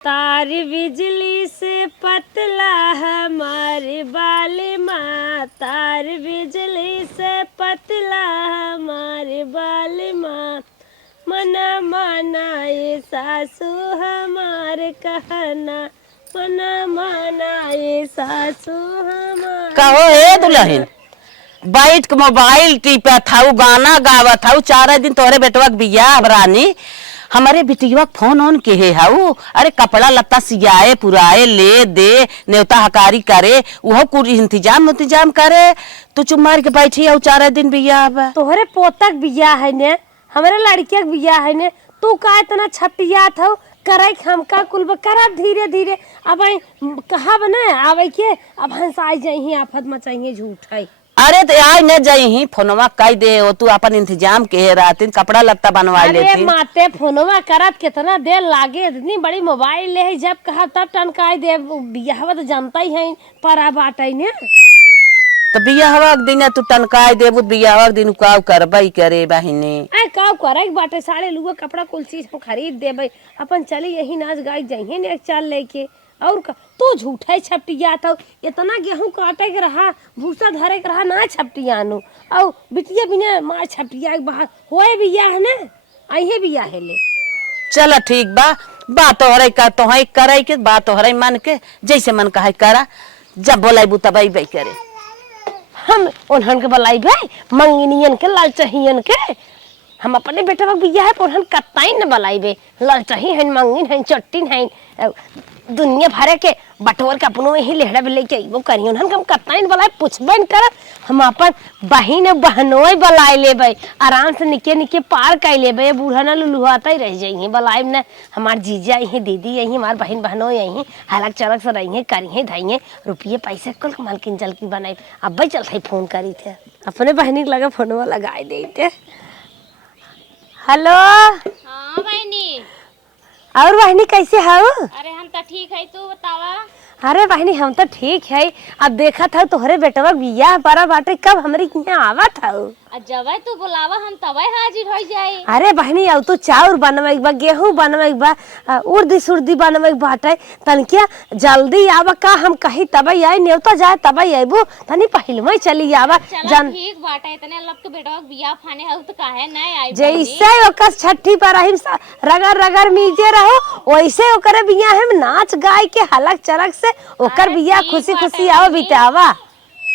तार बिजली से पतला हमारी बाली माँ, तार बिजली से पतला हमारी बाली माँ, मना माना ये सासू हमारे कहना, मना माना ये सासू हमारे। कहो हे दुल्हन, बैठ के मोबाइल टीपा था, गाना गावा था, 4 दिन तोहरे बेटवा के बियाह रानी। हमारे बिटिया फोन ऑन के है हाउ, अरे कपड़ा लत्ता सियाए पुराए ले दे नेवता हकारी करे, वो कुछ इंतजाम करे। तू चुप मार के बैठी है 4 दिन बियाह बा। तोहरे पोतक बियाह है ने, हमारे लड़किया के बियाह है ने, तू का इतना छटिया था करे हमका कुल करा धीरे धीरे। अब कहा बना आवे के अब हंस आ जाइए आफत मचाइए झूठ है। अरे तो आज न जाई फोनवा कह दे हो, तू अपन इंतजाम के रातिन कपड़ा लत्ता बनवा लेती। अरे माते फोनवा करत कितना देर लागे, इतनी बड़ी मोबाइल ले जब कहा तब टनकाई दे। बियाहवा तो जानता ही है परा बाटे ने। तो बियाहवा के दिन तू टनकाई देबू, बियाहवा के दिन काव करबई करे बहिनी। ए काव करे बाटे, सारे लुआ कपड़ा कुल चीज हम खरीद देबे, अपन चली यही नाच गाई जाइए ने एक चाल लेके। और का तो झूठे छपटिया था, इतना गेहूं काटे के रहा, भूसा धरे के रहा ना छपटिया नु। और बिटिया बिना मार छपटिया के बाहर होए बियाह ने, आइए बियाह है ले। चल ठीक बा, बात हो रही का तो है करे के, बात हो रही मन के जैसे मन कहे करा, जब बोलाइबू तब अइबे करे। हम उन्हन के बुलाइबे मंगिनियन के लालचहियन के, हम अपने बेटा बियाह है उन्हन कत्ताई न बुलाइबे। लालचही है, मंगिन है, चट्टिन है, दुनिया भरे के बटोर के अपनों में ही लेहड़ा भी लेके वो करी। उन्हन हम कत्ताई न बुलाए पूछबे न कर, हम अपन बहिन बहनोई बुलाए लेबे, आराम से निके निके पार कर लेबे। बूढ़ा ना लुलुआता ही रह जाइए, बुलाए न हमार जीजा यही दीदी यही हमार बहन बहनों यही हलक चलक से रही करिए धाइए, रुपये पैसे कुल मालकिन जलकी बनाए। अब चलते फोन करी थे, अपने बहनी लगा फोनवा लगाए देते। हेलो हाँ बहनी। और बहनी कैसे हो? अरे हम तो ठीक है, तू बतावा। अरे बहनी हम तो ठीक है। अब देखा था तोहरे बेटवा बियाह बड़ा बाटे, कब हमारे यहाँ आवा था? जब तू बुलावा हम तब हाजिर हो जाए। अरे बहनी अब तो चाउर बनवे बा, गेहूं बनवे बा, उर्दी सुर्दी बनवे बाटे, तनिया जल्दी आवा का हम कही तब आई, नेवता जाए तब आईबू, तनी पहलवे चली आवा। चल ठीक बाटे, इतने लोग के बेटवा बियाह खाने हो तो काहे नहीं आई। जैसे ओकर छठी पर रही रगर रगर मीजे रहो, वैसे ओकर बियाह हम नाच गाय के हलक चरक से ओकर बियाह खुशी खुशी आओ बितावा।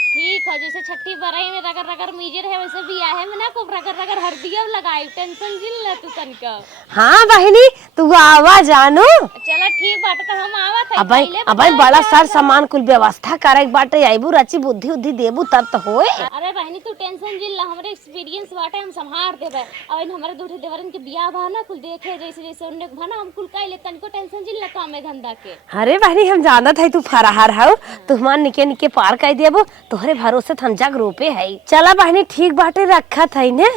ठीक है, जैसे छठी बरई में रगर रगर मीजे रहे वैसे बियाह में ना खूब रगर रगर हरदिया लगाई, टेंशन जिल ले तू तनका। हाँ बहनी तू आवा जानू। चलो ठीक बाटे तो हम आवत है। अब बड़ा सार सामान कुल व्यवस्था करे बाटे, आईबू रची बुद्धि उद्धि देबू तब तो होए। अरे बहनी तू टेंशन जिल, हमरे एक्सपीरियंस बाटे, हम संभाल देबे। अब हमारे दूठे देवरन के बियाह बा ना कुल देखे जैसे जैसे उन्ने भना हम कुल काई ले, तनको टेंशन जिल ना काम में धंधा के। अरे बहनी हम जानत है तू फराहर हो, तू हमार निके निके पार कर देबू, तोहरे भरोसे हम जग रोपे है। चला बहनी ठीक बाटे रखा था ने।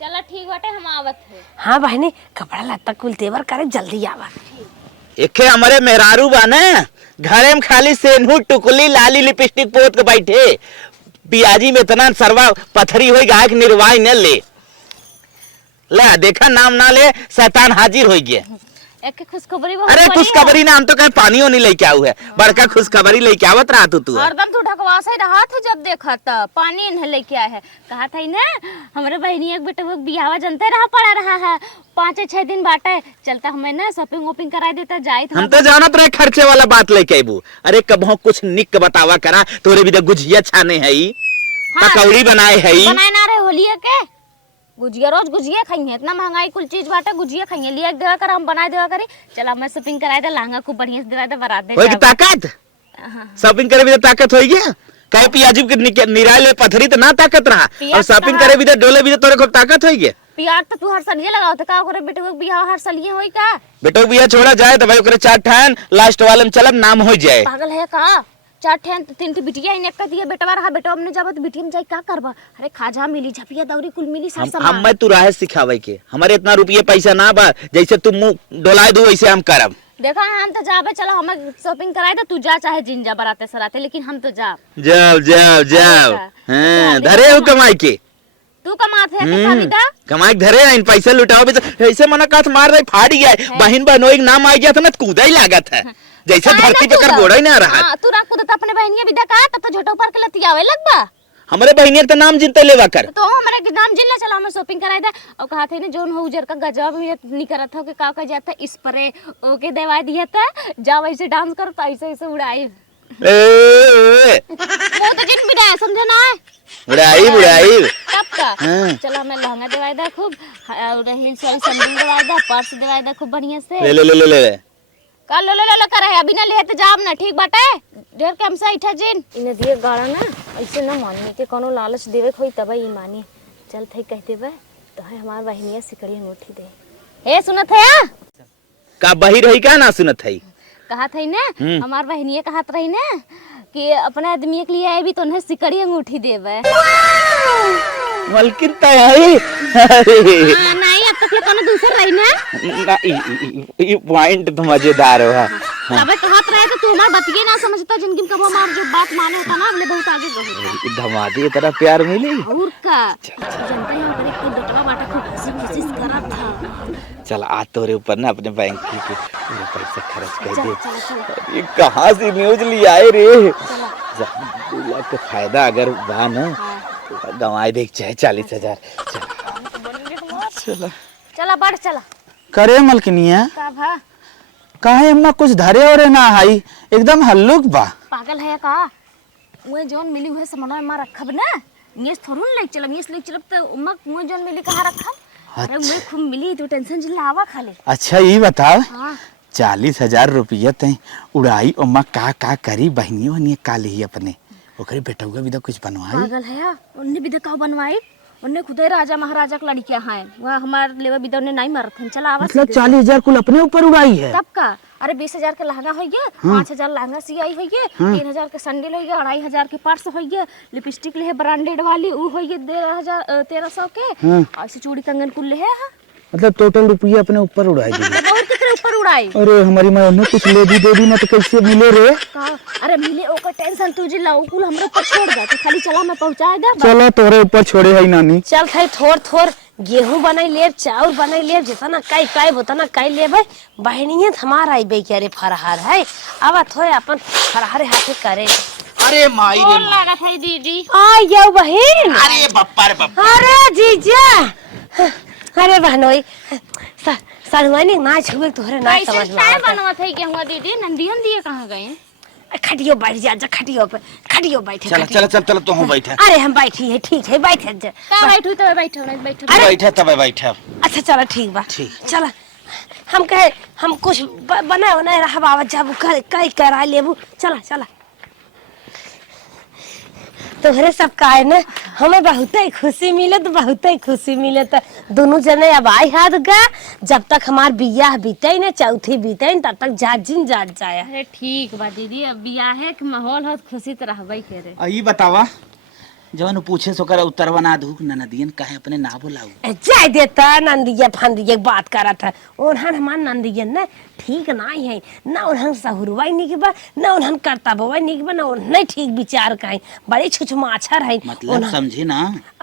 चला ठीक बाटे हम आवत है। हाँ बहनी कपड़ा लत्ता कुल तेवर करे जल्दी आवा। एके हमारे मेहरारू बाने घरे में खाली सेनहू टुकली लाली लिपस्टिक पोत के बैठे, पियाजी में इतना सरवा पथरी हुई गाय के निर्वाह न ले देखा नाम ना ले शैतान हाजिर हो गया। एक खुशखबरी। अरे खुशखबरी ना, हम तो कहीं पानी नहीं लेके आऊ है, बड़का खुशखबरी लेके आवत रहा तू। हरदम तू ढकवा से रहा था, जब देखा था पानी नहीं लेके आया है। कहा था ना हमारे बहनी एक बेटे बियाह जनते रहा पड़ा रहा है, 5-6 दिन बाटे चलता, हमें ना शॉपिंग वॉपिंग करा देता जाए। हम तो जानत रहे खर्चे वाला बात लेके आबू। अरे कबहो कुछ निक बतावा करा, तोरे भी गुजिया छाने है, पकौड़ी बनाए है, बनाए ना रहे होलिया के गुजिया, रोज गुजिया खाइए, इतना महंगाई कुल चीज बाटे, गुजिया खाइए लिया देवा कर, हम बनाए देवा करी। चला मैं शॉपिंग कराए दे, लहंगा खूब बढ़िया से देवा दे, बारात दे होई की ताकत। शॉपिंग करे भी तो ताकत होई गया, कहे पियाजी के निराले पथरी तो ना ताकत रहा, और शॉपिंग करे भी तो डोले भी तो तोरे को ताकत होई गया। पियार तो तू हर सलिए लगाओ तो का करे बेटे को बियाह हर सलिए होई का? बेटो बियाह छोड़ा जाए तो भाई ओकरे 4 ठान लास्ट वाले में चलब नाम हो जाए। पागल है का? 4 ठन 3 बिटिया इने का दिए बेटवा रहा, बेटवा हमने जब तो बिटिया में जाई का करबा? अरे खाजा मिली, झपिया दौरी कुल मिली, सब सामान। हम मैं तू राहे सिखावे के, हमारे इतना रुपये पैसा ना बा, जैसे तू मुंह डोलाए दो वैसे हम करब। देखा हम तो जाबे, चलो हमें शॉपिंग कराए दे, तू जा चाहे जिंजा बराते सराते, लेकिन हम तो जा। जाओ जाओ जाओ, हां धरे हो कमाई के। तू कमात है तो साबिता कमाई धरे आइन पैसा लुटाओ भी तो ऐसे मना काथ मार रही फाड़ गया बहन बहनोई नाम आ गया था ना कूदा ही लागत है जैसे धरती पे कर गोड़ा ही ना रहा। तू ना कूदता अपने बहनिया विदा का तब तो झोटो पर के लतियावे लगबा। हमारे बहनिया तो नाम जिनते लेवा कर तो हमारे के नाम जिनला चला मैं शॉपिंग कराई दे और कहा थे ने जोन हो उजर का गजब में नहीं करत हो के का जाता स्प्रे ओके दवा दिया था जा वैसे डांस कर तो ऐसे ऐसे उड़ाई वो तो जिन मिला समझे ना बुढ़ाई बुढ़ाई तब का चलो मैं लहंगा दवाई दा खूब और हिल्स वाली सैंडल दवाई दा पर्स दवाई दा खूब बढ़िया से ले कल लो करे अभी ना लेते जाम ना ठीक बाटे ढेर कम से इठा जिन इने दिए गाड़ा ना ऐसे ना मानी के कोनो लालच देवे खोई तब ही मानी चल थे कहते बे तो है हमार बहनिया सिकड़ी अंगूठी दे हे सुनत है का बही रही का ना सुनत है कहा थई ने हमार बहनिया कहत रही ने कि अपने आदमी के लिए भी तो उन्हें सिकड़ी अंगूठी देवे मलकिन तैयारी नहीं अब तक ले कोनो दूसर रही ना ये पॉइंट तो मजेदार हो अबे कहत रहे तो तू हमार बतिए ना समझता जिनकी कब हमार जो बात माने होता ना अगले बहुत आगे गई धमादी तरह प्यार मिली और का जनता है पर एक बेटवा बाटा खूब कोशिश करत था चल आज तोरे ऊपर ना अपने बैंक की पूरा पैसा खर्च कर दे चल ये कहाँ से न्यूज लिया है रे 2 लाख का फायदा अगर बा ना गंवाए देख चाहे 40,000 चला चला बढ़ चला करे मलकिनिया का भा काहे अम्मा कुछ धरे और ना आई एकदम हल्लुक बा पागल है का वो जोन मिली हुए सामान में रखब ना ये थोड़न ले चलब ये ले चलब तो उम्मा वो जोन मिली कहां रखब अरे मैं खूब मिली तो टेंशन जिलावा खाली। अच्छा ये बताओ हाँ 40,000 रुपया ते उड़ाई अम्मा का करी बहनियों ने का ली अपने ओकरे बेटौगा भी तो कुछ बनवाई पागल है उन्ने भी देखा बनवाई उन्ने खुदे राजा महाराजा का लड़कियां हैं वहां हमार लेवा बिदौ ने नहीं मारत हैं चला आवा मतलब 40,000 कुल अपने ऊपर उड़ाई है तब का अरे 20,000 के लहंगा होइए 5,000 लहंगा सियाई होइए 3,000 के सैंडल होइए 2,500 के पर्स होइए लिपस्टिक ले ब्रांडेड वाली उ होइए 1,300 के ऐसे चूड़ी कंगन कुल ले है मतलब टोटल रुपया अपने ऊपर उड़ाई दी बहुत कितने ऊपर उड़ाई अरे हमारी माँ ने कुछ ले भी दे दी ना तो कैसे मिले रे का अरे मिले ओकर टेंशन तुझे लाऊ कुल हमरा पर छोड़ दे तो खाली चला मैं पहुंचा दे चलो तोरे ऊपर छोड़े है नानी चल खाई थोड़ गेहूं बनाई ले चाउर बनाई ले जितना काई उतना काई लेबे बहनिया हमार आई बे के रे फरहार है अब थोए अपन फरहार हाथे करे अरे माई रे लागत है दीदी आ जाओ बहन अरे बप्पा रे बप्पा अरे जीजा अरे बहनोई सरुआनी ना छुए तोहरे ना कैसे समझ में चाय आवत बनवा थे गेहूं दीदी नंदियन दिए कहां गए खटियो बैठ जा खटियो पे खटियो बैठे चल खटियो। चल चल तो हम बैठे अरे हम बैठी है ठीक है बैठे जा का बैठू तो बैठो नहीं बैठो अरे बैठे तब बैठे अच्छा चलो ठीक बा ठीक। चलो हम कहे हम कुछ बनाए रहा बाबा जब कई करा लेबू चला चला तोहरे सब काहे न हमें बहुत ही खुशी मिले तो दोनों जने अब आई हाथ गा जब तक हमार बियाह बीते न चौथी बीते तब तक जात जाए अरे ठीक बा दीदी अब बियाह के माहौल हो खुशी तो रहबई करे आई बतावा जवन पूछे सोकर उत्तर बना दू ननदियन काहे अपने ना बुलाऊ जाय देता नंदिया फंदिया बात करत है उन्हन हमार नंदियन न ठीक नहीं है ना उन्हन सहुरवाई नहीं के बा ना उन्हन करतबवाई नहीं के बा ना नहीं ठीक विचार काई बड़ी छुछमाछर है मतलब समझे ना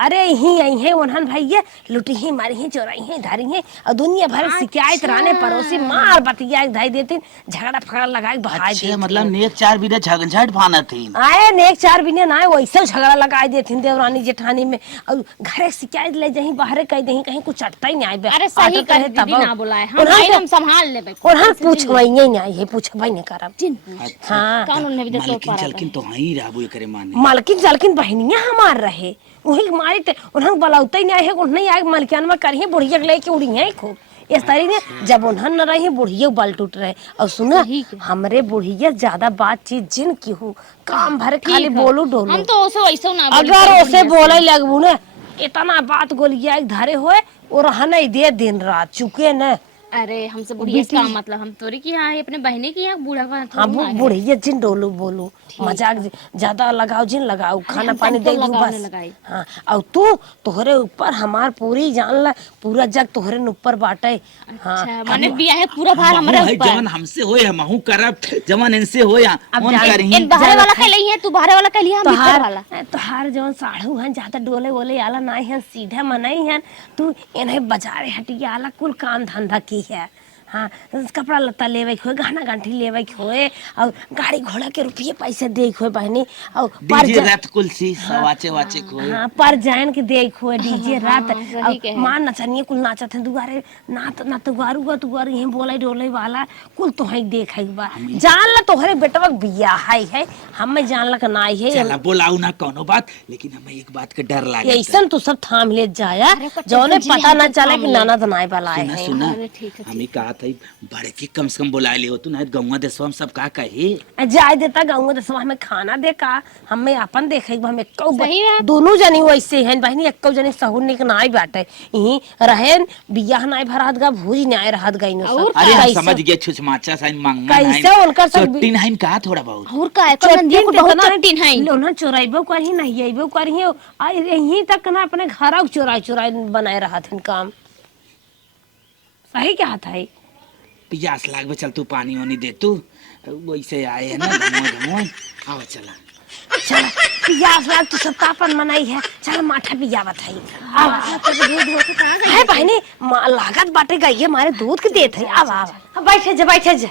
अरे यही आई है उन्हन भैया लुटी ही मारी ही चोराई है धारी है और दुनिया भर शिकायत रहने पड़ोसी मार बतिया धाई देती झगड़ा फगड़ा लगाए बहाई अच्छा मतलब नेक 4 बीघा झगझट फाना थी आए नेक 4 बिने ना वैसे झगड़ा लगाए देथिन देवरानी जेठानी में और घरे शिकायत ले जहीं बाहर कह दहीं कहीं कुछ चटता ही नहीं आए अरे सही कर दीदी ना बुलाए हम संभाल लेबे और हम पूछवाई नहीं आई है पूछवाई नहीं करब जिन हां कौन उन्हें भी तो मालकिन चलकिन तो हई राबू करे माने मालकिन जलकिन बहनिया हमार रहे वही मारे ते उन्हन बलौते ही नहीं है उन्हें आए मालकिन में करिए बुढ़िया लेके उड़ी है खूब इस तरह ने जब उन्हन न रही बुढ़िया बल टूट रहे और सुना हमरे बुढ़िया ज्यादा बातचीत जिन की हूँ काम भर खाली बोलू डोलू हम तो ओसे वैसे ना अगर ओसे बोले लगबू न इतना बात गोलिया धरे हुए और रहने दे दिन रात चुके न अरे हमसे बुढ़िया का मतलब हम तोरी की यहाँ अपने बहने की यहाँ बूढ़ा का हाँ बुढ़िया जिन डोलू बोलू मजाक ज्यादा लगाओ जिन लगाओ खाना पानी दे दू बस हाँ और तू तोहरे ऊपर हमार पूरी जान ला पूरा जग तोहरे ऊपर बाटे हाँ अच्छा माने बिया है पूरा भार हमारे ऊपर जवन हमसे होए हमहू करब जवन इनसे होए अब मन जाए- करही इन बाहर वाला कहली है तू बाहर वाला कहली हम भीतर वाला तोहार जवन साढ़ू हैं ज्यादा डोले वोले आला नहीं है सीधा मनई है तू इन्हें बाजारे हटिया आला कुल काम धंधा की है हाँ कपड़ा लत्ता लेवे के होए गहना गांठी लेवे के होए और गाड़ी घोड़ा के रुपये पैसे दे के होए बहनी और डीजे रात कुलसी सवाचे वाचे को हाँ पर जान के दे के होए डीजे रात सही और कहे। मां नचनिए कुल नाचत है दुआरे ना तो गारू यही बोले डोले वाला कुल तो है देखे बा जान ला तोहरे बेटवा के बियाह है हम जान ला ना है चला बोलाऊ ना कोनो बात लेकिन हमें एक बात के डर लागे ऐसन तू सब थाम ले जाया जौने पता न चले कि नाना दनाए वाला सुना है सुना अरे ठीक है, हमें कहा था बड़े कम से कम बुला लियो तू नहीं गौवा देशवा में सब का कहे जाय देता गाँव दसवा हमें खाना दे का हमें अपन देखे हम एक्को सही बात। दोनों जनी वैसे हैं बहनी एक्को जनी सहूर निक नाई बाटे यही रहे बियाह नाई भरात गा भूज नाई रहत गई न सब अरे हम कैसे- समझ गए छुछमाचा साइन मंगना कैसे उनकर सब चोटी नहीं कहा थोड़ा बहुत और का है नंदिया को बहुत चट्टीन है लोना चोराइबो करही नहीं आइबो करही आ यही तक ना अपने घर चोराई बनाए रहत हन काम सही क्या था पियास लागबे चल तू पानी वानी दे तू वैसे आए है ना घमो आओ चला चल पियास लाग तू सब तापन मनाई है चल माठा पियावत है है बहनी लागत बाटे गई है हमारे दूध के देत है अब बैठे जा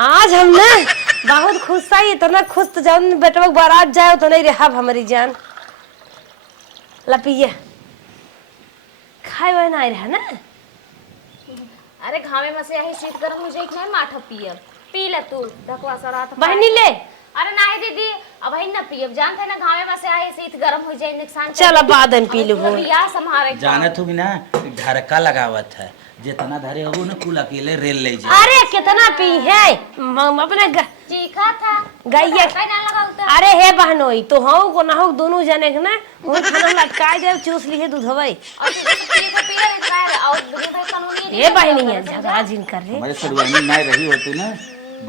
आज हम ना बहुत खुश था इतना खुश तो जब बेटवा बारात जाए तो नहीं रहा हमारी जान लपिया खाए हुए नहीं रहा ना अरे घामे में से यही शीत गरम हो जाए कि नहीं माठा पियब पी ले तू धकवा सरात बहनी ले अरे नहीं दीदी अब ही ना पियब जानते ना घामे में से यही शीत गरम हो जाए नुकसान चल अब बाद में पी लूँ बियाह संभारे जाने तो भी ना ढरका लगावत है जितना धरे हो ना कुल अकेले रेल ले जा अरे कितना पी है अपने चीखा था गैया कहीं ना लगा उतर अरे हे बहनोई तो हो को ना हो दोनों जने के ना वो खाना लटकाए दे चूस लिए दूध हवई और पी को पी ले इतना और दूसरे भाई कानूनी ये बहनी है झगड़ा जिन कर रहे हमारे सड़वानी नहीं रही होती ना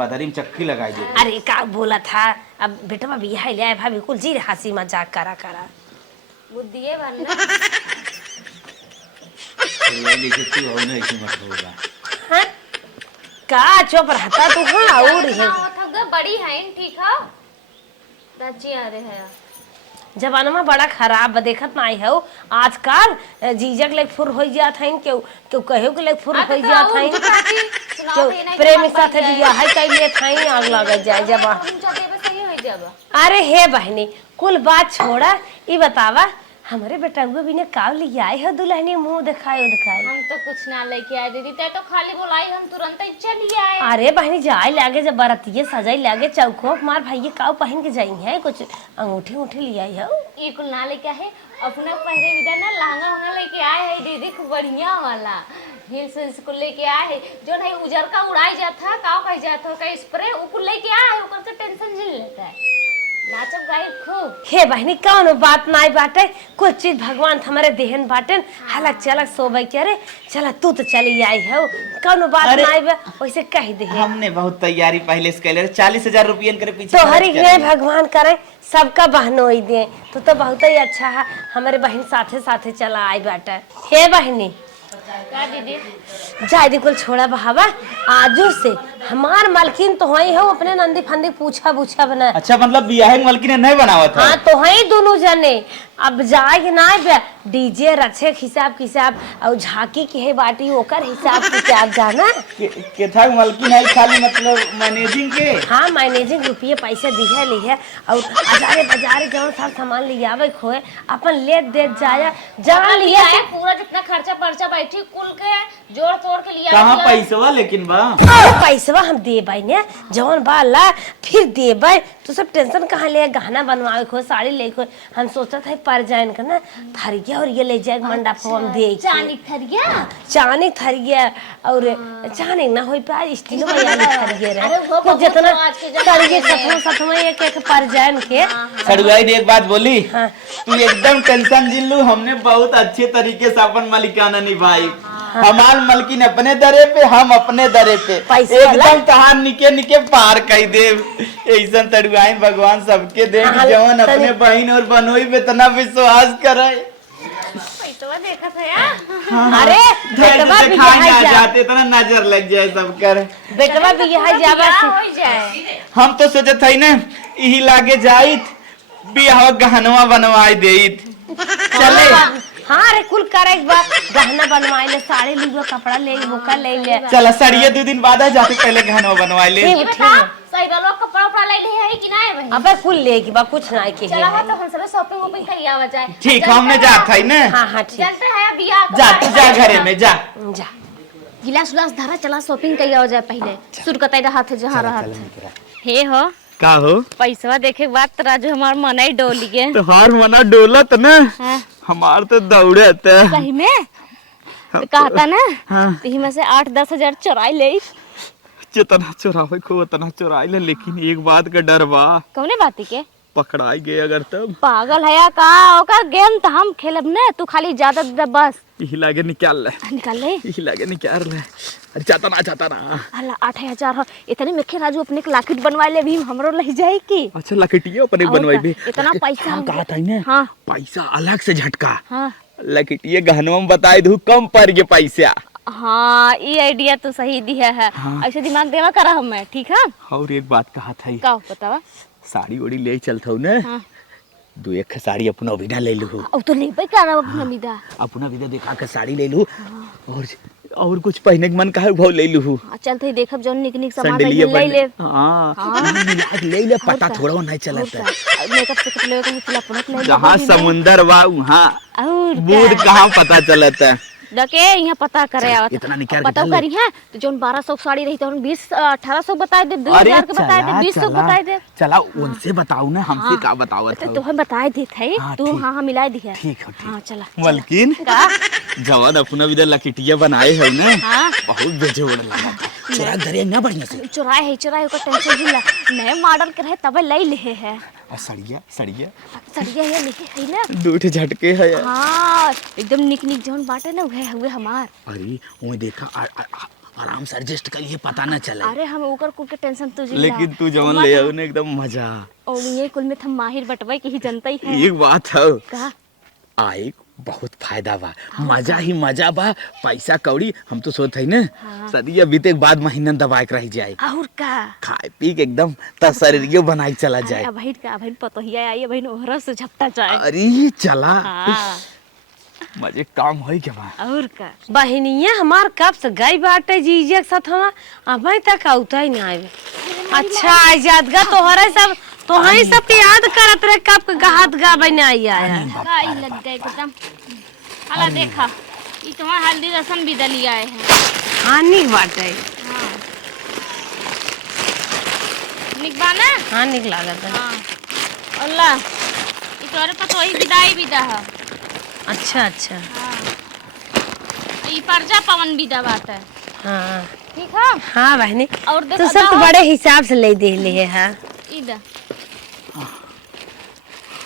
बदरी में चक्की लगाई दे अरे का बोला था अब बेटवा भी है ले भाभी कुल जी हंसी मजाक करा बुद्धिए बनना जैसे तू हो ना ऐसे मत होगा हाँ का चुप रहता तू हाँ और है बड़ी है ठीक है दाची आ रहे हैं जमाना बड़ा खराब बा, देखत नहीं है आजकल जीजक लेक फुर हो जात है क्यों क्यों कहो के लेक फुर हो जात है क्यों प्रेमी साथे दिया है कैले थाई आग लग जाए जब अरे हे बहनी कुल बात छोड़ा ई बतावा हमारे बेटा हुए भी ने काव ले आए हो दुल्हनी मुंह दिखाए हम तो कुछ ना लेके आए दीदी ते तो खाली बोलाई हम तुरंत ही चली आए अरे बहनी जाए लागे जब बरतिये सजाई लागे चौको मार भाई काव पहन के जाई है कुछ अंगूठी उठी ले आई हो ये कुल ना लेके आए अपना पहले विदा ना लहंगा वहंगा लेके आए है दीदी खूब बढ़िया वाला हिल्स हिल्स को लेके आए है जो नहीं उजर का उड़ाई जाता का कह जाता का स्प्रे ऊपर लेके आए ऊपर से टेंशन झेल लेता है नाचब गाई खूब हे बहनी कौन बात नहीं बाटे कुछ चीज भगवान हमारे देहन बाटन हलक चलक सोबे के रे चला तू तो चली आई हो कौन बात नहीं बा वैसे कह दे हमने बहुत तैयारी पहले से कैले 40,000 रुपया करे पीछे तो हरी है भगवान करे सबका बहनोई दे तो बहुत ही अच्छा है हमारे बहन साथे साथे चला आई बाटे हे बहनी का दीदी जाय दी कुल छोड़ा बहावा आजू से हमार मालकिन तो हई हो अपने नंदी फंदी पूछा बना अच्छा मतलब बियाह मलकी ने नहीं बनावा था हाँ तो हई दोनों जने अब जाए कि ना डीजे रचे हिसाब किसाब और झांकी के है बाटी ओकर हिसाब किताब जाना के था मलकी नहीं खाली मतलब मैनेजिंग के हाँ मैनेजिंग रुपये पैसे दिए लिए और हजारे बाजारे जौन सब सामान ले आवे खोए अपन ले दे जाया जान लिया है पूरा जितना खर्चा पर्चा बैठी कुल के जोड़ तोड़ के लिया कहाँ दिया। पैसवा लेकिन बा अरे पैसवा हम देबै ने जवन बा ला फिर देबै। तू सब टेंशन कहाँ ले, गहना बनवावे को साड़ी ले को हम सोचत है पर जाइन का ना थरिया और ये ले जाए मंडप को हम दे चांदी ठरिया चाने थरिया और चाने ना होई पाए स्टील में यानी थरिया अरे रहे वो कुछ बहुत जितना तो आज के जमाने थरिया में। सतवा एक एक पर जाइन के सड़ुआई एक बात बोली हाँ। तू एकदम टेंशन जिन लू, हमने बहुत अच्छे तरीके से अपन मालिकाना निभाई। हमार मलकिन अपने दरे पे, हम अपने दरे पे पैसे एकदम वाला? कहा निके निके पार कर दे। ऐसा तड़ुआई भगवान सबके दे कि हाँ, जवन अपने तनी- बहन और बनोई पे तना विश्वास करे। पैसा देखा था यार। अरे बेटवा भी यहाँ जा जाते तना नजर लग जाए सब कर। बेटवा भी यहाँ जावा हो जाए हम तो सोचत है ना यही लागे जाइत बियाह गहनवा बनवाई देइत चले। हाँ अरे कुल करे बा गहना बनवाए ले साड़ी लीबो कपड़ा ले बोका ले ले चला सड़िए 2 दिन बाद जाके पहले गहनवा बनवाई ले। ठीक बता ठीक सही बालो कपड़ा उपड़ा ले ले है कि ना है भाई। अबे कुल ले की बा कुछ ना के चला है हो तो हम सब शॉपिंग वॉपिंग कर आवा जाए। ठीक हमने जात है ना। हाँ हाँ ठीक चलते हैं बियाह जा तू जा घरे में जा। जा गिलास उलास धरा चला शॉपिंग कर आवा जाए पहले। सुरकताई रहा थे जहाँ रहा हे हो का हो पैसा देखे के बाद तो राजू हमार मन ही डोलिए। तो हार मना डोलत ना हाँ। हमार तो दौड़त। सही में तो कहता ना हाँ। तो में से 8-10 हजार चुराई ले। जितना चुरावे को उतना चुराई ले, लेकिन एक बात का डर बा कौने बाती के पकड़ाई गए अगर तब पागल है या का ओकर गेम तो हम खेलब ना तू खाली ज्यादा दे बस यही लागे निकाल ले, निकाल ले। यही लागे निकाल ले। अरे जाता ना अल्लाह 8,000 हो इतने में के राजू अपने के लाकेट बनवा ले भी हमरो ले जाए की। अच्छा लकटिया अपने और बनवाई का? भी इतना पैसा हाँ, हम- कहा था ना हाँ पैसा अलग से झटका हाँ लकटिया गहनवा में बताए दू कम पड़ गए पैसा। हाँ ये आइडिया तो सही दिया है। हाँ। ऐसे दिमाग देवा करा हम मैं ठीक है और एक बात कहा था का बतावा। साड़ी ओड़ी ले चलता हूँ ना हाँ। 2-1 साड़ी अपना अभिना ले लू, अब तो नहीं पे करा अपना विदा। अपना विदा दिखा के साड़ी ले लू और कुछ पहने के मन का भाव ले लू। चलते ही देखब जौन निक निक सामान सैंडलिया ले ले। ले ले पता थोड़ा नहीं चलता। मेकअप से कुछ ले तो मुझे अपना ले ले। जहाँ समुंदर बा वहाँ और बूढ़ कहाँ पता चलता। डके यहाँ पता करे आवत इतना निकाल के पता डाल ले। करी है तो जोन 1200 साड़ी रही तो 1800 बताए दे 2000 के बताए दे 200 बताए दे। चला उनसे बताओ ना हमसे हाँ। का बतावत तो हो। तुम्हें बताए दी थे हाँ, तू ठीक। हाँ मिला दी है। ठीक हो ठीक। हाँ चला मलकिन का जवान अपना विदा लकटिया बनाए है ना हाँ बहुत बेजोड़ लगा। चोरा घरे ना बढ़िया से चुराए का टेंशन जिला नए मॉडल के रहे तब ले ले है और सड़िया सड़िया सड़िया ये लिखे है ना। 2 झटके है। हाँ एकदम निक निक जोन बाटे ना वह हुए हमार। अरे वो देखा आराम से एडजस्ट करिए पता ना चले। अरे हम ओकर कुल के टेंशन तुझे लेकिन तू जवन ले आओ ना एकदम मजा। और ये कुल में हम माहिर बटवाई के ही जनता ही है एक बात है का आए बहुत फायदा बा, मजा ही मजा बा। पैसा कौड़ी हम तो सोच है ना सदिया बीते के बाद महीना दबाए के रह जाए और का खाए पी के एकदम शरीर बनाई चला जाए। भाई का भाई पतोहिया आई भाई ओहरा से झपटा जाए। अरे चला हाँ मजे काम होई के बा। और का बहनिया हमार कब से गई बाटे जीजे के साथ हम अभी तक औता ही ना आवे। अच्छा आजाद गा तोहरे सब तोहरे सब के याद करत रहे कब के गहात गा बना आया गाय लग गए एकदम। अला देखा ये तुम्हारा हल्दी रसम भी दलिया है। हानि बाटे हाँ निकबाना हानि लागत है। हाँ अल्लाह ये तोरे पतोही विदाई विदा है। अच्छा अच्छा हाँ ये परजा पवन विदा बात है हाँ ठीक है। हाँ बहनी और तो सब तो बड़े हिसाब से ले दे ले है। इधर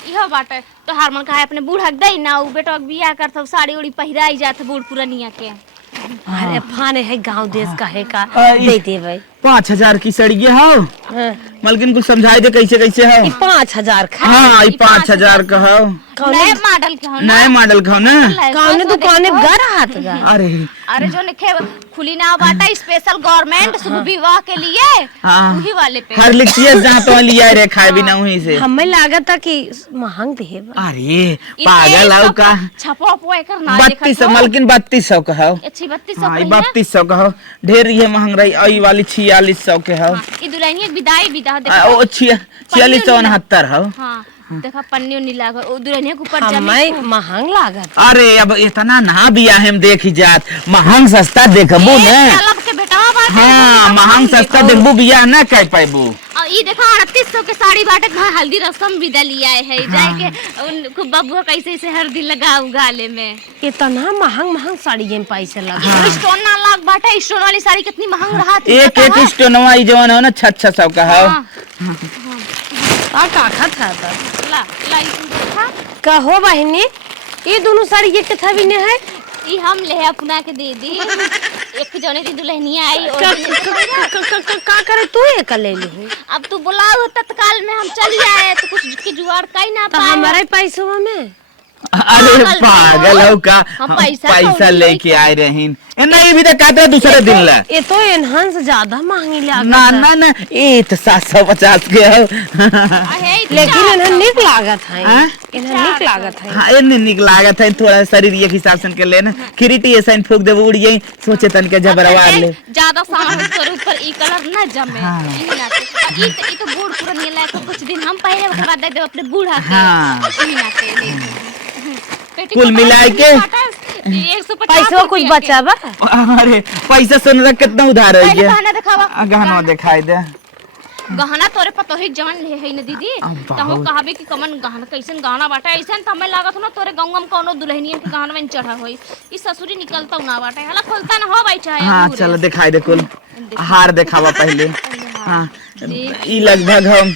इहो बाटे तो हारमन का है अपने बूढ़ा दई ना उ बेटा बियाह कर सब साड़ी उड़ी पहिराई जात बूढ़ पुरनिया के। अरे फाने है गांव देश का है का आई। दे दे भाई 5000 की सड़िया हो हाँ। मलकिन कुछ समझाई दे कैसे कैसे हो। ये 5000 खा हाँ ये 5000 का हो नए मॉडल के हो ना नए मॉडल का हो ना। कौन दुकाने गा हाथ गा अरे अरे जो निखे खुली ना बाटा स्पेशल गवर्नमेंट शुभ विवाह के लिए हाँ। वही वाले पे। हर लिखिए जहाँ तो लिया रे खाए भी ना वहीं से। हमें लागत था कि महंग दे अरे पागल आओ का छपो अपो एकर ना 3200 मलकिन 3200 का हो। अच्छी 3200 हाँ पहिया। 3200 का हो ढेर ये महंग रही आई वाली 4600 के हो। हाँ, ई दुल्हनिया के विदाई विदा ओ 4669 हो। हाँ देखा पन्नी उन्नी लागल ओ दुल्हनिया के ऊपर जमी हमें महंग लागत। अरे अब इतना ना बिया हम देखी जात, महंग सस्ता देखबू एक न। सालब के बेटावा बाटे हाँ महंग सस्ता देखबू बिया ना कह पाबू। और ई देखा 3800 के साड़ी बाटे घर हल्दी रसम भी डलिया है जाए के खूब बबुआ कैसे से हल्दी लगाऊ गाले में। इतना महंग साड़ी में पैसे लगा। स्टोन ना लाग बाटे, स्टोन वाली साड़ी कितनी महंग रहा थी एक एक स्टोनवा ई जवन हो ना 600 का है। का खात था ला ला ई देखा कहो बहनी ये दोनों साड़ी ये कथा भी नहीं है। ई हम ले अपना के दे दी एक जने दिन दुल्हनिया आई और का करे तू एक ले ली। अब तू बुलाओ तत्काल में हम चल जाए तो कुछ के जुगाड़ कहीं ना तो पाए। हमारे पैसों में अरे पागल हो का, हम हम पैसा पैसा कौड़ी लेके लेके आए रहीन। नहीं भी तो कहते दूसरे दिन ला। ये तो एनहांस ज्यादा महंगी लागत ना है। ना ना ये तो 750 के हो। लेकिन इन्हें निक लागत है। हाँ? इन्हें निक लागत है। हाँ इन्हें निक लागत है, थोड़ा शरीर एक हिसाब से के लेना किरीटी ऐसा इन फूक दे उड़ जाई, सोचे तन के जबरवा ले। ज्यादा सामान करे ऊपर ई कलर ना जमे ई ना के ई तो बूढ़ पुरानी लायक कुछ दिन हम पहले ओकरा बाद दे दे अपने बूढ़ा के हाँ। ई ना के कुल मिलाए के 150 पैसा कुछ बचा बा। अरे पैसा सुन कितना उधार है पहले ये। गहना दिखावा गहना दिखाई दे। गहना तोरे पतो ही जान ले है न दीदी तो हम कहबे कि कमन गहना कैसन गहना बाटे ऐसन त हमें लागत हो ना तोरे गंगम कोनो दुल्हनियन के गहना में चढ़ा होई ई ससुरी निकलता ना बाटे हला खोलता ना हो भाई चाहे हाँ चलो दिखाई दे कुल हार दिखावा पहले। हाँ ई लगभग हम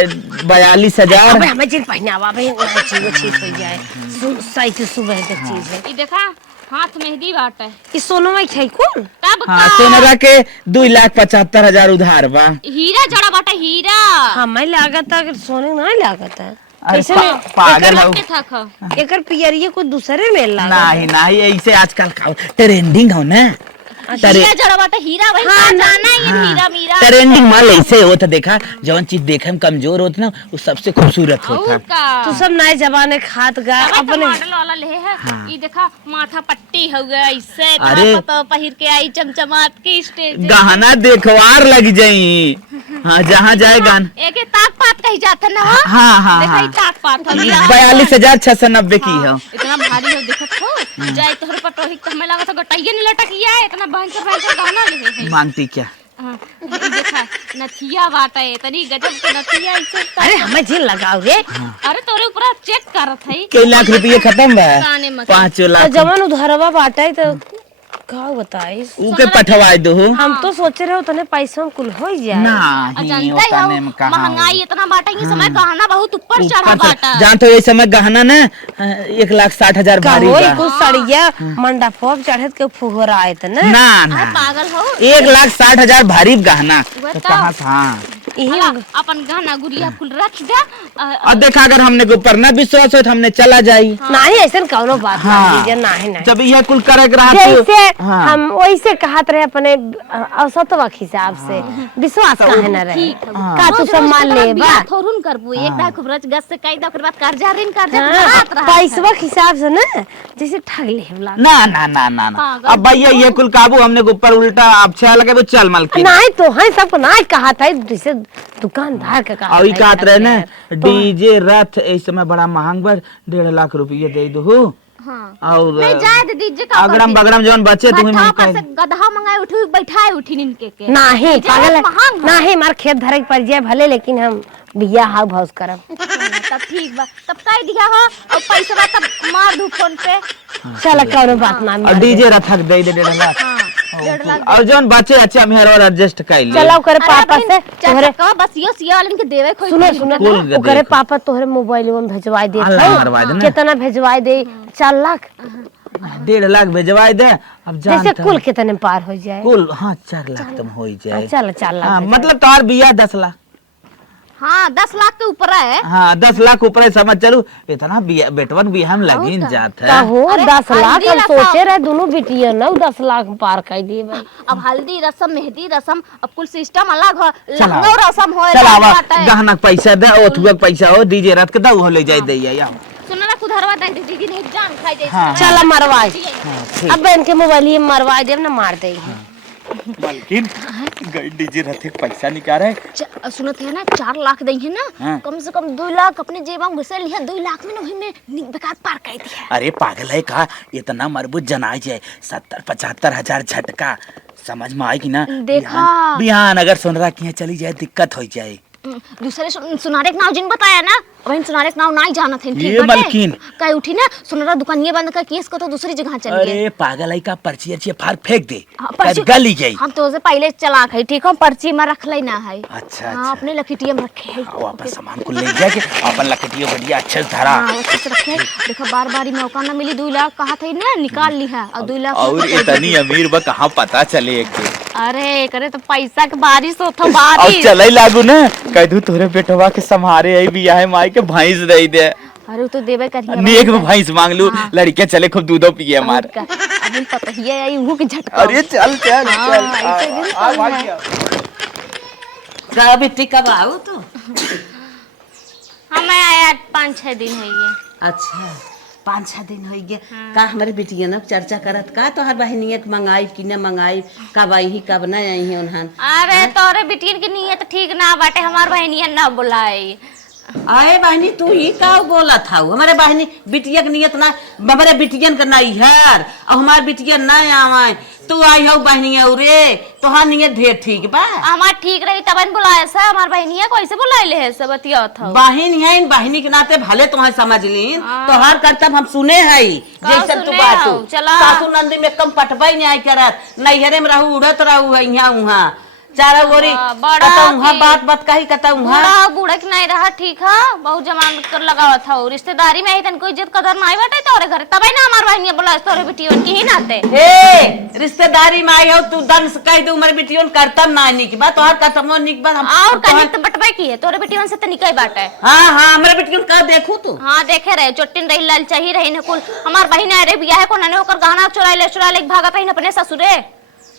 1,42,000। अबे हमें जिन पहनावा भाई चीज हो जाए सही से सुबह तक चीज है। ई देखा हाथ मेहंदी बाटे इस सोनो में छै कौन। तब हाँ का सोनरा के 2,75,000 उधार बा। हीरा जड़ा बाटे हीरा हमें लागत है सोने नहीं लागत है। अरे कैसे में पागल हो। के थक एकर पियरिए को दूसरे में लागत नहीं नहीं ऐसे आजकल ट्रेंडिंग हो ना। हीरा जड़ा बाटे हीरा भाई हाँ, जाना ही हीरा मीरा ट्रेंडिंग माल ऐसे होता देखा, जवन चीज देखे में कमजोर होता ना वो सबसे खूबसूरत होता। और का तू सब नए जमाने खात गा अपने अपने मॉडल वाला ले है ई देखा माथा पट्टी हो गया ऐसे अरे। इतना पता पहिर के आई चमचमात के स्टेज गहना देखवार लग जाई। हाँ जहाँ जाए गहना एक ताक पात कही जाता ना हो हाँ हाँ देखा हाँ ई ताक पात हो 42,690 की हो। इतना भारी हो देखत हो जाए तोहर पर तो हमें लगा था गटाइए नहीं लटकिया है इतना भयंकर गहना ले है मांगती क्या। हाँ, ई देखा नथिया बाटा है तनी गजब के नथिया ऐसे अरे हमें जिन लगाओगे अरे तोरे ऊपर चेक करत है कई लाख रुपये खत्म बा। काने मत 5 तो लाख जवन उधरवा बाटे तो का बताई। उके पठवाई दो। हम तो सोचे रहे तने पैसा कुल हो जाए। नहीं जानता होता है ने में कहाँ महंगाई इतना बाटा ये समय गहना बहुत ऊपर चढ़ा ऊपर से- बाटा जानते हो ये समय गहना ना 1,60,000 भारी कहो बा। कुछ सड़िया मंडप चढ़त के फुहरा आए थे ना। ना अरे ना पागल हो 1,60,000 भारी गहना वह तो तो। कहाँ से। हाँ हला, अपन गहना गुड़िया कुल रख दे और देखा अगर हमने के ऊपर ना विश्वास हो तो हमने चला जाई। नहीं ऐसा कौनो बात हाँ। नहीं दीजिए नहीं नहीं जब यह कुल करे रहा जैसे हाँ। हम वैसे कहत रहे अपने औसतवा के हिसाब से विश्वास काहे न रहे ठीक का तू सब मान ले बा। थोड़न करबू एक दा खूब रच गस से कई दा ओकर बाद कर्जा ऋण कर्जा हाँ, भरात रहा पैसवा के हिसाब से ना जैसे ठग ले हमला। ना ना ना ना ना पागल अब भैया ये कुल काबू हमने के ऊपर उल्टा अब अच्छा लगे तो चल मालकिन। नहीं तो है सबको नहीं कहा था जैसे दुकानदार का कहा और ई था, कहत रहे ना तो- डीजे रथ इस समय बड़ा महंग बा 1.5 लाख रुपये दे दो। हां और नहीं जाए दे दीजिए का अगरम बगरम जवन बचे तुम्हें भट्ठा मैं पर से गधा मंगाए उठी बैठाए उठी निनके के नहीं पागल है। महंग है। नहीं मार खेत धरे के पड़ जाए भले लेकिन हम बिया हाउ भाउस करब। तब ठीक बा तब कह दिया हो और पैसा बा तब मार दू फोन पे चल कौनो बात ना और डीजे रथ दे 1.5 लाख। हां 1.5 लाख और जवन बचे अच्छा हम और एडजस्ट कर ले। चलो करे पापा से तोहरे का बस यो सिया वालन के देवे खोई सुनो सुनो कुल के ओकरे देखो। पापा तोहरे मोबाइल में भेजवाई दे अल्लाह मरवा दे ना। कितना भेजवाई दे 4 लाख 1.5 लाख भेजवाई दे। अब जैसे जानते कुल कितने पार हो जाए। कुल हाँ 4 लाख तुम हो जाए। चल 4 लाख हाँ भेजवाई। मतलब तार बिया 10 लाख। हां 10 लाख के ऊपर है हाँ 10 लाख ऊपर है, समझ चलू इतना बेटवन भी हम लगिन जात है। कहो अरे, 10 लाख हल्दी हम रसम। सोचे रहे दोनों बिटिया ना 10 लाख पार कर दिए भाई। अब हल्दी रसम मेहंदी रसम अब कुल सिस्टम अलग हो चला। लखनऊ रसम हो चल आवा बाटा है। गहना के पैसा दे ओथुआ के पैसा हो डीजे रात के दो हो ले जाए दैया या। सुनो ना खुदरवा दे दीदी नहीं जान खाई दे हाँ। चल मरवाई अब इनके मोबाइल में मरवाई देव ना मार दे। मालकिन गई डीजे रथे पैसा निकाल है। सुनत है ना 4 लाख दई है ना, हाँ। कम से कम 2 लाख अपने जेब में घुसे लिया, 2 लाख में ना वही में बेकार पार कर दिया। अरे पागल है का, इतना मरबूत जनाई जाए 70-75 हजार झटका, समझ में आएगी ना। देखा। बिहान अगर सोनरा की चली जाए दिक्कत हो जाए। दूसरे सुनारे के नाव जिन बताया ना, वही सुनारे के नाव नहीं जाना थे। ये मलकिन कहीं उठी ना सुनारा दुकान ये बंद कर केस को तो दूसरी जगह चल गए। अरे पागल है का, पर्ची अर्ची फाड़ फेंक दे, हाँ, पर्ची गली गई। हम तो उसे पहले चला गए, ठीक हम पर्ची में रख लेना है। अच्छा हाँ, अपने लकीटिया में रखे है। अपन सामान को ले जाके अपन लकटियो बढ़िया अच्छे से धरा। हाँ, अच्छे से रखे। देखो बार-बार ही मौका ना मिली, 2 लाख कहा था ना निकाल ली है और 2 लाख और इतनी अमीर बा कहाँ पता चले एक। अरे करे तो पैसा के बारिश होता और बारिश। चले लागू ना, कह दू तोरे बेटवा के संभारे आई भी है माई के भैंस दे दे। अरे तो देवे करिए नेक में भैंस मांग लू, लड़के चले खूब दूधो पिए हमार। अभी पता ही है वो के झटका। अरे चल चल हाँ, चल ऐसे दिन आ, कल भाग है। गया। का बेटी कब आओ तो? हाँ मैं आया 5-6 दिन है ये। अच्छा 5-6 दिन हो गए। का हमारे बेटिया ना चर्चा करत का तो हर बहनिया के मंगाई कि न मंगाई, कब आई ही कब न आई ही उन्हन। अरे तोरे बिटियन की नीयत ठीक ना बाटे, हमार बहनिया ना बुलाई। आए बहनी तू ही का बोला था, हमारे बहनी बिटिया के नियत ना, हमारे बिटियन का नहीं है और हमारे बिटिया ना आवे, तू आई हो बहनिया रे तोहार नियत ढेर ठीक बा। हमार ठीक रही तब न बुलाया सा, हमार बहनिया कैसे बुलाइले है सब बतिया था। बहन है, बहनी के नाते भले तुम्हें समझ ली, तोहार कर्तव्य हम सुने है जैसे तू सुने बात हऊ, चला। सासू नंदी में कम पटवाई नहीं करत, नैहरे में रहू उड़त रहू यहाँ उहाँ चारा गोरी बड़ा उहाँ की- बात बात कही कता उहाँ। बूढ़ा बूढ़ा की नहीं रहा ठीक है, बहुत जमानत कर लगावा था। रिश्तेदारी में आई तन कोई इज्जत कदर नहीं बाटे तोरे घर, तब ना हमार बहनिया बुला तोरे बिटियन की ही नाते। ए रिश्तेदारी में आई हो तू दंस कह दू मेरे बिटियन करतम ना निक बा, तोहार कर्तव्य निक बा। और कहीं तो बटवाई की है तोरे बिटियन से तो निकल बाटे। हाँ हाँ मेरे बिटियन का देखू तू। हाँ देखे रहे चोटिन रही लाल चाहिए रही न कुल, हमार बहन अरे बिया है को नने होकर गहना चुरा ले भागत है अपने ससुरे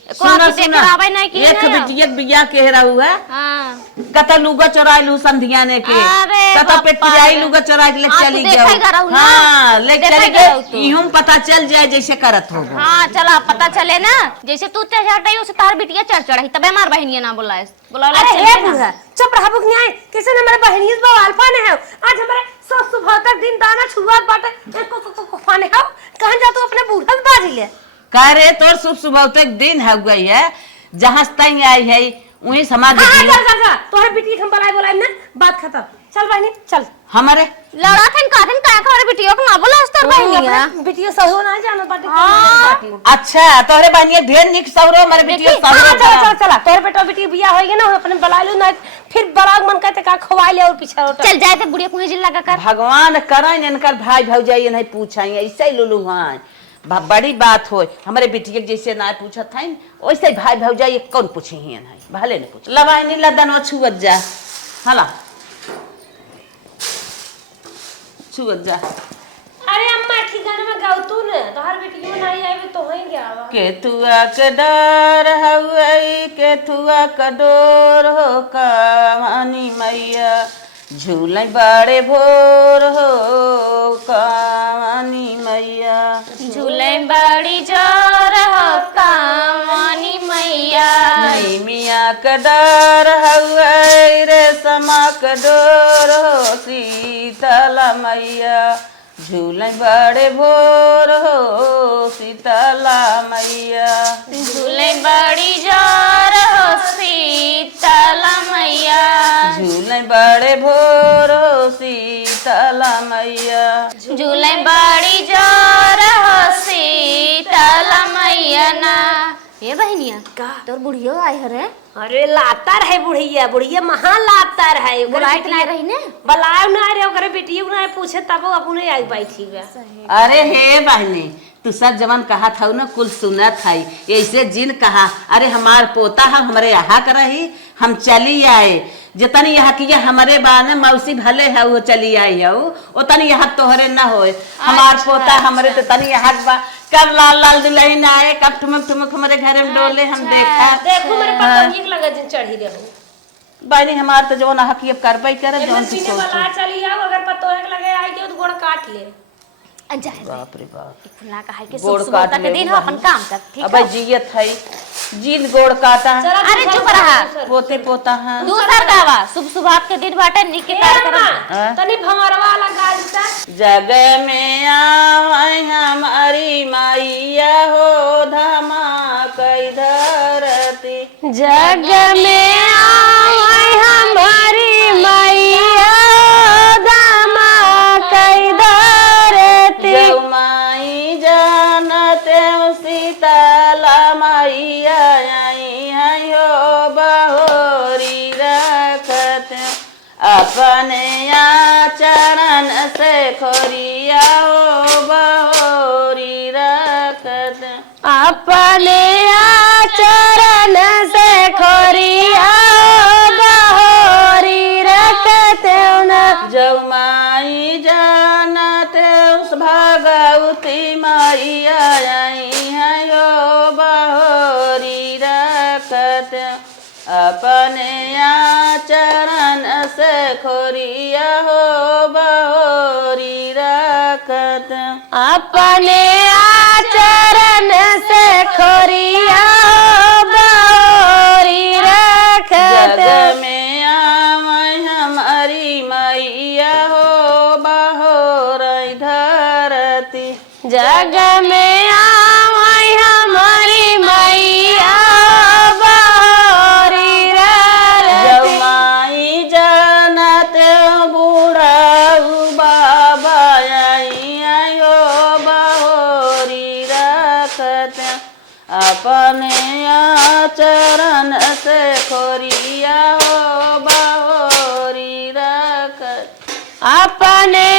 को सुना आके देख सुना आवे नहीं की एक है। बिटिया के बिया के हुआ हां कता लुगा चोराइलू संधिया ने के, अरे कता पे बापा पिजाई रे। लुगा चोरा के ले हाँ, चली तू गयो। देखा ही रहू ना? हाँ ले देखा चली ही रहू तू। गई, यूं पता चल जाए जैसे करत हो। हाँ चला पता चले ना, जैसे तू ते हटाई उसे तार बिटिया चढ़ तबे हमार बहनिया ना बुलाए बुलाला अरे हे बुढ़ा चुप रहा बुक न्याय, किसी ने मेरे बहनियत बवाल पाने है आज हमारे सुबह तक दिन दाना छुआत बाटे को फाने है। कहां जा तू अपने बूढ़ा के बाजी ले? कह रे तोर शुभ सुबह तक दिन हो गई है, जहां तंग आई है वहीं समाज हां चल तोहरे बिटी हम बुलाए ना, बात खत्म। चल बहनी चल। हमारे लड़ा थन काथन का कर बिटिया को ना बुला उस बहनिया बिटिया सहो ना जानो बाटे। अच्छा तोहरे बहनिया ढेर निक सौरो मेरे बिटिया हां सौरो। चल तोहरे बेटा बेटी बिया होई ना अपने बुला लो ना, फिर बराग मन कहते का खवाई ले और पीछे रोट चल जाए तो बुढ़िया कुएं जिल लगा कर। भगवान करन इनकर भाई भौजाई नहीं पूछाई ऐसे ही लुलू हां बड़ी बात हो, हमारे बिटिया जैसे ना पूछत था वैसे ही भाई भौजाई कौन पूछी ही नहीं, भले नहीं पूछ लवाई नहीं लदन छुअत जा हला छुअत जा। अरे अम्मा ठीक गाने में गाओ तू ने, तोहर बेटी में नहीं आवे तो होई गया। केतुआ के डर हउई केतुआ का डोर हो कहानी मैया, झूले बड़े भोर हो कहानी मैया, झूले बड़ी जोर हो कामनी मैया। नहीं मिया का डर हउई रे समा का डोर हो शीतला मैया, झूले बड़े भोर हो शीतला मैया, झूले बड़ी जोर हो शीतला मैया। झूले बड़े भोर हो शीतला मैया। झूले बड़ी जोर हो शीतला मैया ना। ये बहनिया का तोर बुढ़ियो आई हरे? अरे लातर है बुढ़िया, बुढ़िया महान लातर है। बुलाइत नहीं रही ने? बुलाए ना रे ओकरे बेटियों ना पूछे तब अपने आई बैठी बे। अरे हे बहनी तू सब जवन कहा था ना कुल सुनत है, ऐसे जिन कहा अरे हमार पोता है हमारे यहाँ कर रही हम चली आए, जितनी यहाँ किया हमारे बाने मौसी भले है वो चली आई है उतनी यहाँ तोहरे न होए, हमार पोता हमारे तो तनी यहाँ बा कब लाल लाल दुल्हन आए कब ठुमक ठुमक हमारे घर में डोले हम देखा। देखो मेरे पता नीक लगे जिन चढ़ी रहू। बहनी हमार तो जवन हक ये करबई करे जवन पीने सोच वाला चली आओ, अगर पतो है लगे आई के तो गोड़ काट ले। जाए बाप रे बाप खुला कहा के गोड़ सुबह काट तक ले दिन हो अपन काम कर ठीक अब है। जियत है जीत गोड़ काटा है। अरे चुप रहा। पोते पोता है। दूसर गावा शुभ शुभात के दिन बाटे निक के कार्यक्रम। तनी भंवरवा लगा देता। जग में आवे हमारी मैया हो धमाकई धरती। जग में आवे हमारी मैया धमाकई धरती। जौ माई जानते सीतला मैया आई है हो बहोरी रखत अपने चरण से खोरिया हो बहोरी रखत अपने चरण से खोरिया बहोरी रखत न। जौ माई जानते उस भगवती मैया आई है यो बहोरी रखत अपने चरण से खोरिया हो बहोरी रखत अपने चरण से खोरिया बहोरी रखत। जग में आवे हमारी मैया हो बहोरी धरती। जग में आवे हमारी मैया बहोरी जौ रखत। माई जानते बूढ़ा बाबा आई आयो बहोरी रखत अपने चरण से खोरिया हो बहोरी रखत अपने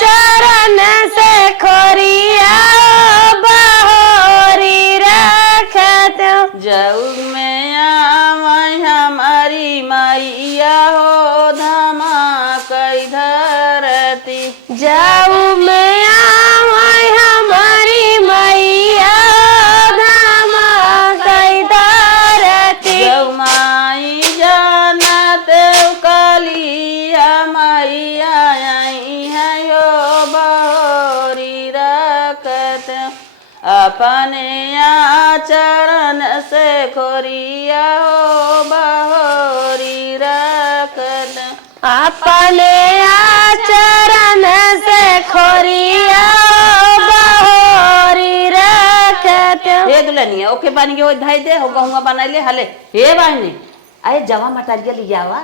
चरण से खोरिया बहोरी रखत। जऊ में आवे हमारी मैया हो धमाकई धरती। जाऊ में आवे हमारी मैया धमाकई धरती। जौ माई जानते कलिया मैया आई है यो बहोरी रखत अपने चरण से खोरिया हो बहोरी रखत अपने चरण से खोरिया बहोरी रखत। हे दुल्हनिया ओके बन गयो धाई दे हो गहुआ बनाइले हले हे बहनी आए जवा मटारिया लियावा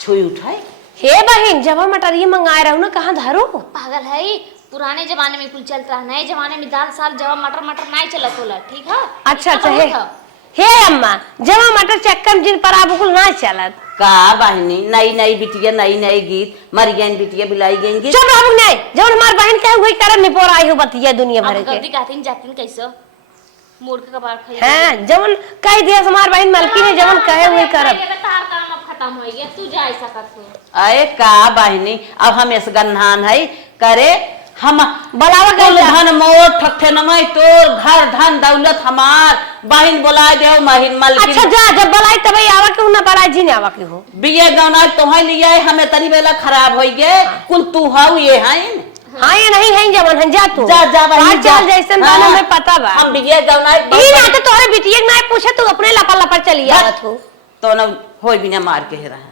छुई उठाई। हे बहन जब मटरिया मंगाए रहू ना कहाँ धरू। पागल है पुराने जमाने में कुल चलता है, नए जमाने में दाल साल जवा मटर मटर नहीं चलत होला। ठीक है अच्छा अच्छा हे अम्मा जब मटर चक्कर जिन पर आप ना चलत का बहनी नई नई बिटिया नई नई गीत मरियन बिटिया बिलाई गई गीत। चुप रहू नहीं जब हमार बहन के हुई करम में पोर आई हो बतिया दुनिया भर अब के। गलती कहतीन जातीन कैसे मोड़ के कबाड़ खाई। हां जवन कह दिया हमार बहन मलकी ने जवन कहे हुई करब। तार काम अब खत्म हो गया तू जा सकत हो। अरे का बहनी अब हम इस गन्हान है करे हम बलावा कुल धन मोर ठट्ठे नमय तोर घर धन दौलत हमार बहन बोलाए दे महीन मलकी। अच्छा जा जब बलाई तब आवा के ना बलाई जी ने आवा के हो बिये गौना तोहे लिए हमें तनी बेला खराब हो गए कुल तू हाउ ये हैं। हाँ ये नहीं है जवन है जा तू जा जा बहनी जा चल जैसे दाना में पता बा। हम बिये गौना ई ना तो तोरे बिटिया ना पूछे तू अपने लपा लपा चली आवत हो तो न होई बिना मार के रहा